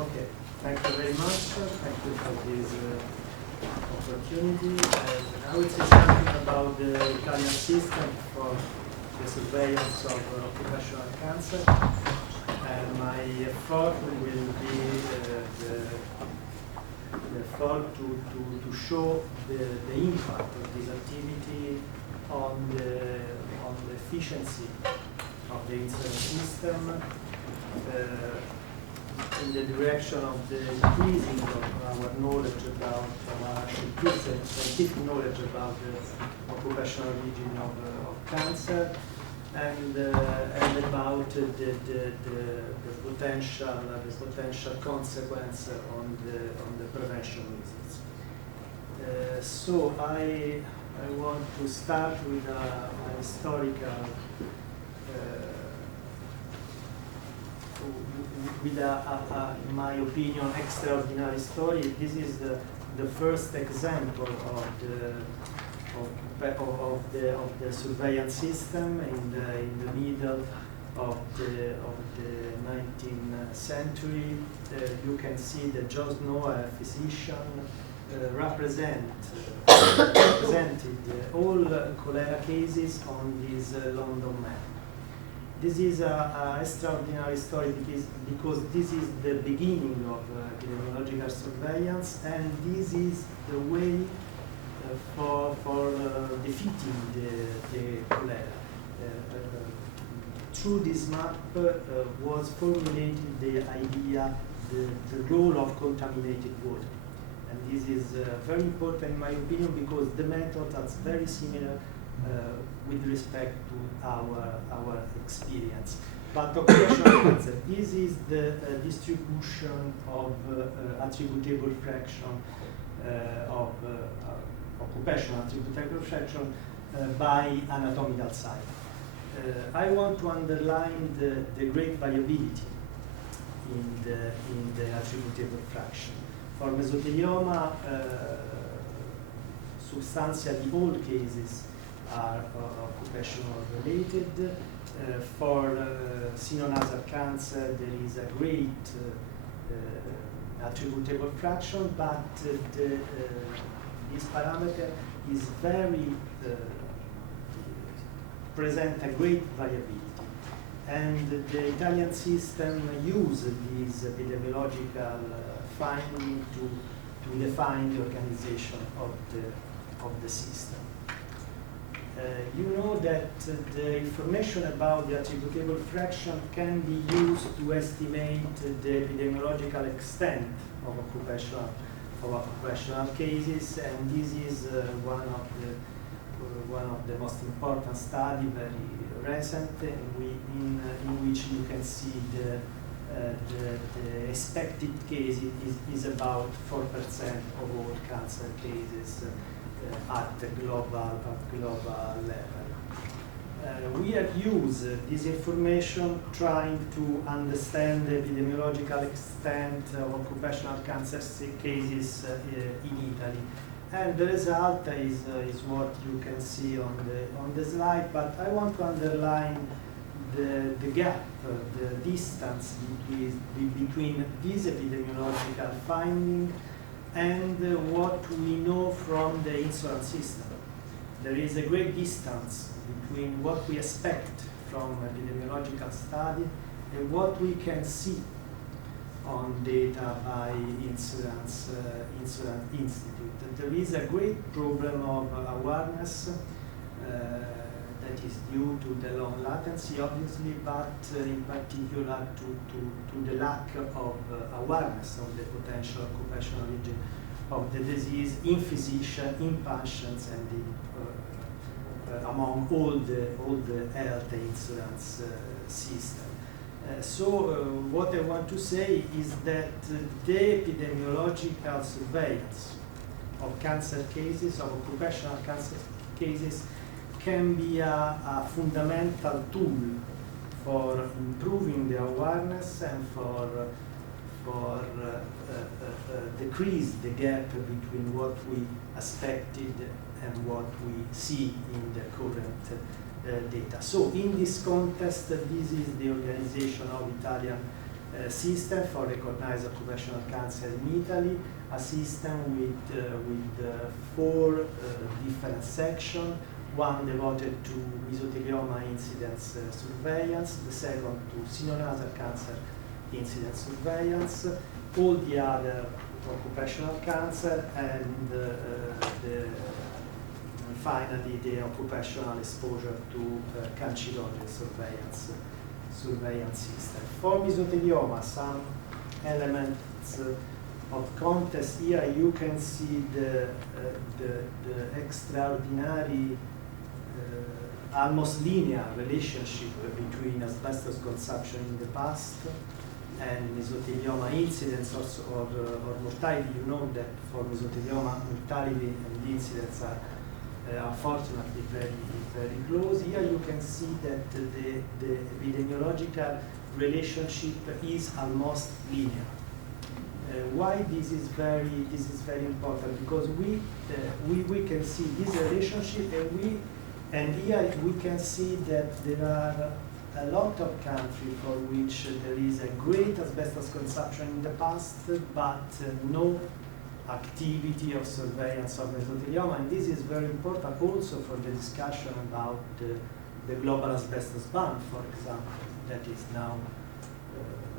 Okay, thank you very much. Thank you for this opportunity. I will say something about the Italian system for the surveillance of occupational cancer. And my effort will be the effort to show the impact of this activity on the efficiency of the insurance system, in the direction of the increasing of our knowledge about, scientific knowledge about the occupational origin of cancer, and about the potential consequence on the prevention results. So I want to start with an historical. With in my opinion, extraordinary story. This is the first example of the surveillance system in the middle of the 19th century. You can see that Joseph Noah, a physician, represented all cholera cases on this London map. This is an extraordinary story because this is the beginning of epidemiological surveillance, and this is the way for defeating the cholera. Through this map was formulated the idea, the role of contaminated water. And this is very important in my opinion because the method is very similar with respect to our experience. But occupational cancer, this is the distribution of attributable fraction of occupational attributable fraction by anatomical site. I want to underline the great variability in the attributable fraction. For mesothelioma, substantially all cases are occupational related. For sinonasal cancer, there is a great attributable fraction, but this parameter is very present a great variability. And the Italian system uses this epidemiological finding to define the organization of the system. You know that the information about the attributable fraction can be used to estimate the epidemiological extent of occupational cases, and this is one of the most important studies, very recent, in which you can see the expected case is about 4% of all cancer cases at the global level. We have used this information trying to understand the epidemiological extent of occupational cancer cases in Italy. And the result is what you can see on the slide, but I want to underline the gap, the distance between this epidemiological finding and what we know from the insurance system. There is a great distance between what we expect from epidemiological study and what we can see on data by Insurance Institute. There is a great problem of awareness that is due to the long latency, obviously, but in particular to the lack of awareness of the potential occupational origin of the disease in physicians, in patients, and among all the health insurance system. So what I want to say is that the epidemiological surveillance of cancer cases, of occupational cancer cases, can be a fundamental tool for improving the awareness and for decrease the gap between what we expected and what we see in the current data. So in this context, this is the organization of Italian system for recognized occupational cancer in Italy, a system with 4 different sections, one devoted to mesothelioma incidence surveillance, the second to sinonasal cancer incidence surveillance, all the other occupational cancer, and finally the occupational exposure to cancerogenic surveillance system. For mesothelioma, some elements of context here. You can see the extraordinary, almost linear relationship between asbestos consumption in the past and mesothelioma incidence or mortality. You know that for mesothelioma, mortality and incidence are unfortunately very close. Here you can see that the epidemiological relationship is almost linear. Why this is very important? Because we can see this relationship, and here we can see that there are a lot of countries for which there is a great asbestos consumption in the past, but no activity of surveillance of mesothelioma, and this is very important also for the discussion about the global asbestos ban, for example, that is now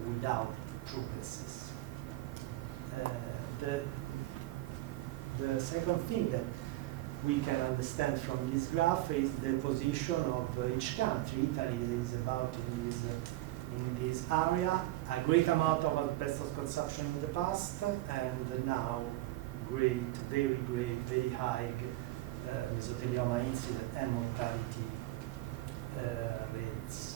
without progresses. The second thing that we can understand from this graph is the position of each country. Italy is about in this area, a great amount of asbestos consumption in the past, and now very high mesothelioma incidence and mortality rates.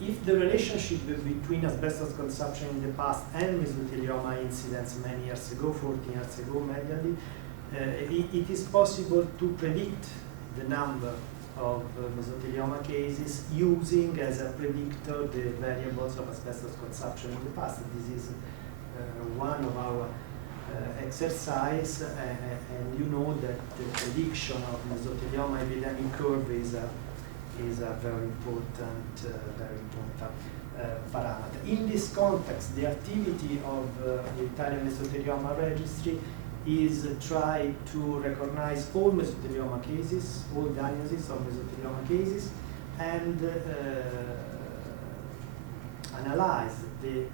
If the relationship between asbestos consumption in the past and mesothelioma incidence many years ago, 14 years ago, medially, it is possible to predict the number of mesothelioma cases using as a predictor the variables of asbestos consumption in the past. This is one of our exercise, and you know that the prediction of mesothelioma epidemic curve is a very important parameter. In this context, the activity of the Italian mesothelioma registry is try to recognize all mesothelioma cases, all diagnoses of mesothelioma cases, and analyze the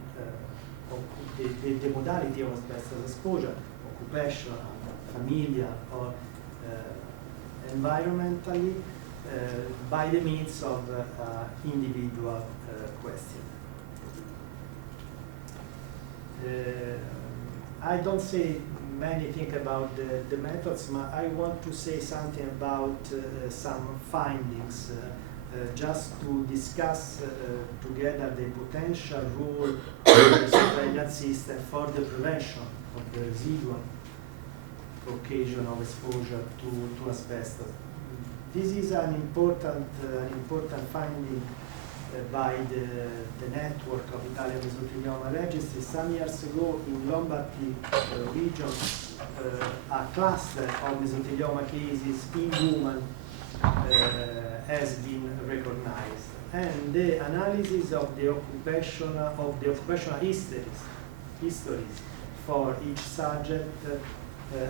modality of asbestos exposure, occupational, familial, or environmentally, by the means of individual question. I don't say many things about the methods, but I want to say something about some findings, just to discuss together the potential role of the surveillance system for the prevention of the residual occasion of exposure to asbestos. This is an important finding by the network of Italian mesothelioma registry. Some years ago in Lombardy region, a cluster of mesothelioma cases in women has been recognized, and the analysis of the occupational histories for each subject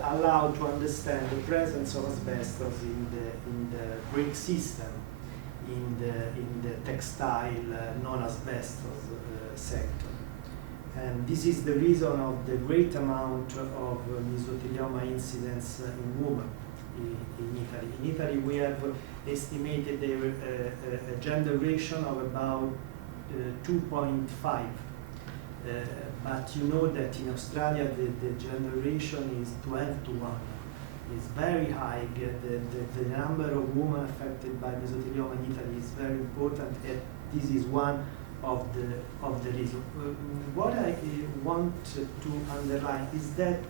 allowed to understand the presence of asbestos in the brick system, in the textile non-asbestos sector. And this is the reason of the great amount of mesothelioma incidence in women in Italy. In Italy, we have estimated a gender ratio of about 2.5. But you know that in Australia the gender ratio is 12 to 1. It's very high. The number of women affected by mesothelioma in Italy is very important, and this is one of the reasons. What I want to underline is that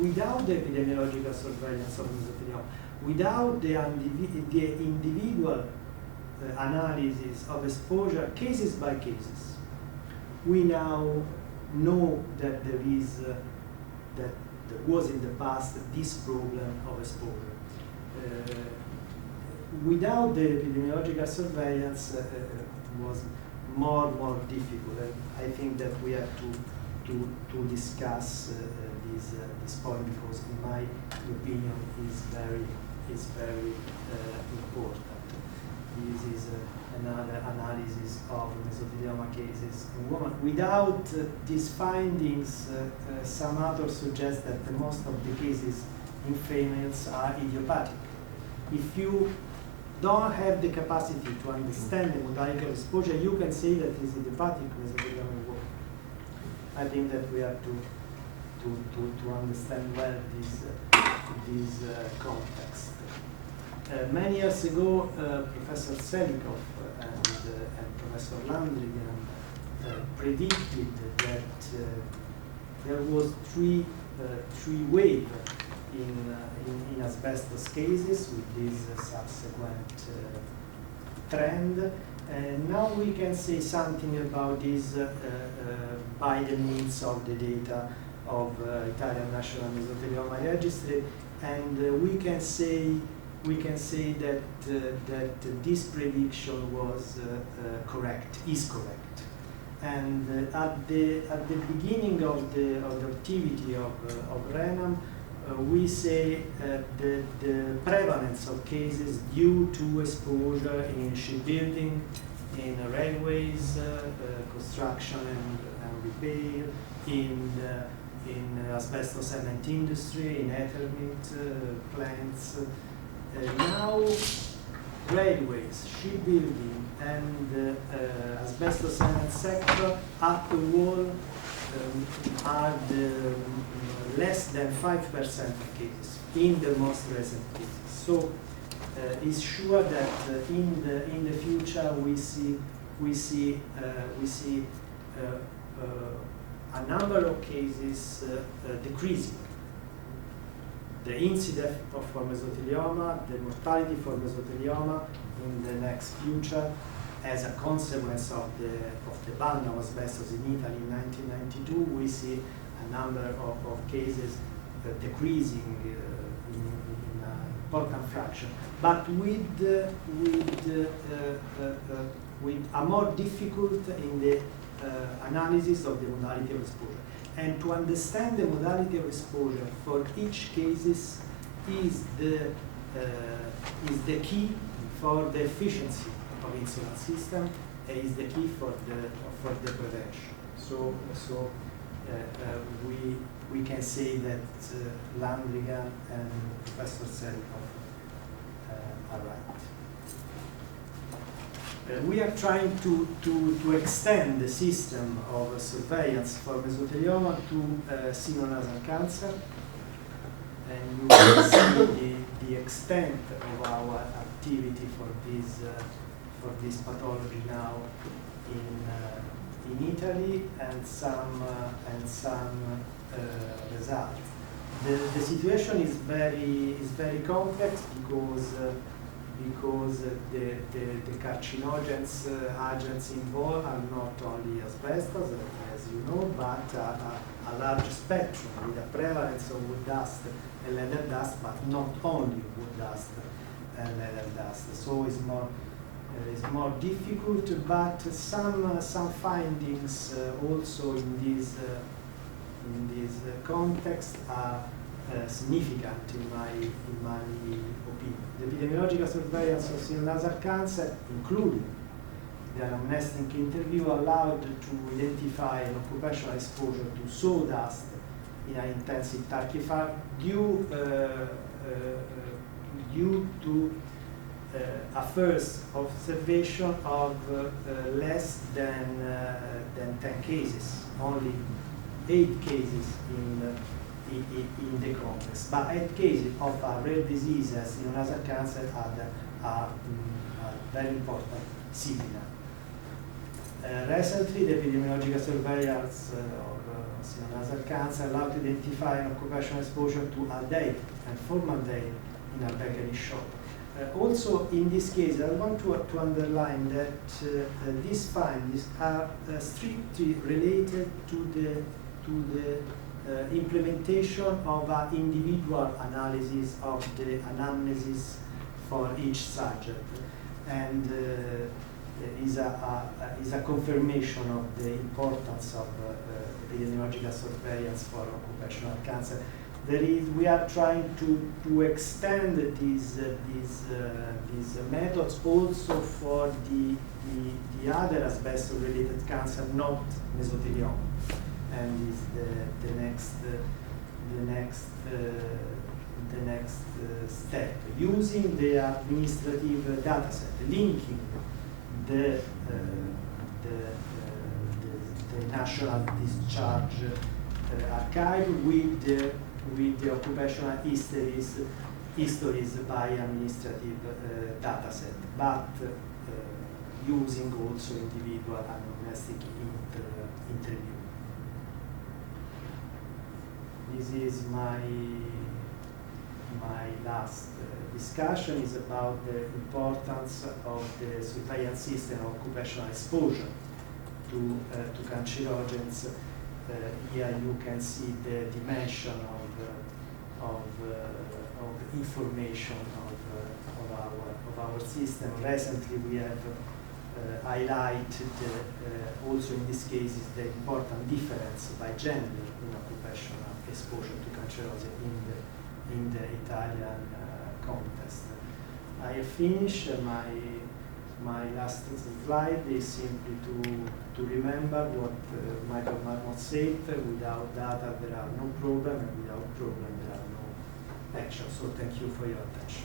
without the epidemiological surveillance of mesothelioma, without the individual analysis of exposure cases by cases, we now know that there was in the past this problem of exposure. Without the epidemiological surveillance, was more difficult. And I think that we have to discuss this point, because in my opinion is very important. This is another analysis of mesothelioma cases in women. Without these findings, some authors suggest that the most of the cases in females are idiopathic. If you don't have the capacity to understand the modality of exposure, you can say that it's idiopathic mesothelioma in women. I think that we have to understand well this context. Many years ago, Professor Selikov and Professor Landrigan predicted that there was three waves in asbestos cases with this subsequent trend. And now we can say something about this by the means of the data of Italian National Mesothelioma Registry, and we can say that this prediction was is correct. And at the beginning of the activity of RENAM, we say the prevalence of cases due to exposure in shipbuilding, in railways, construction and repair, in asbestos cement industry, in ethermit plants. Now, railways, shipbuilding, and asbestos cement sector at the wall are the less than 5% of cases in the most recent cases. So it's sure that in the future we see a number of cases decreasing. The incidence for mesothelioma, the mortality for mesothelioma in the next future, as a consequence of the ban of asbestos in Italy in 1992, we see a number of cases decreasing in an important fraction, but with a more difficult in the analysis of the modality of exposure. And to understand the modality of exposure for each cases is the key for the efficiency of insulin system, and is the key for the prevention. So we can say that Landrigan and Professor Selikov are right. We are trying to extend the system of surveillance for mesothelioma to sinonasal cancer, and you can see the extent of our activity for this pathology now in Italy, and some results. The situation is very complex because the carcinogens agents involved are not only asbestos, as you know, but a large spectrum with a prevalence of wood dust and leather dust, but not only wood dust and leather dust. So it's more difficult, but some findings also in this context are significant in my opinion. The epidemiological surveillance of sinonasal cancer, including the anamnestic interview, allowed to identify an occupational exposure to sawdust in an intensive turkey farm due to a first observation of less than 10 cases, only 8 cases in the complex, but 8 cases of a rare disease as sinonasal cancer had a very important signal. Recently, the epidemiological surveillance of sinonasal cancer allowed to identify an occupational exposure to aldehyde and formaldehyde in a bakery shop. Also, in this case, I want to underline that these findings are strictly related to the implementation of an individual analysis of the anamnesis for each subject. And is a confirmation of the importance of epidemiological surveillance for occupational cancer. We are trying to extend these methods also for the other asbestos-related cancer, not mesothelioma, and is the next step, using the administrative data set, linking the national discharge archive with the occupational histories by administrative data set, but using also individual and domestic interview. This is my last discussion is about the importance of the surveillance system of occupational exposure to cancerogens. Here you can see the dimension of information of our system. Recently we have highlighted also in this case is the important difference by gender in occupational exposure to cancerogen in the Italian context. I have finished. My last slide is simply to remember what Michael Marmot said: without data there are no problem, and without problem there are no action. So thank you for your attention.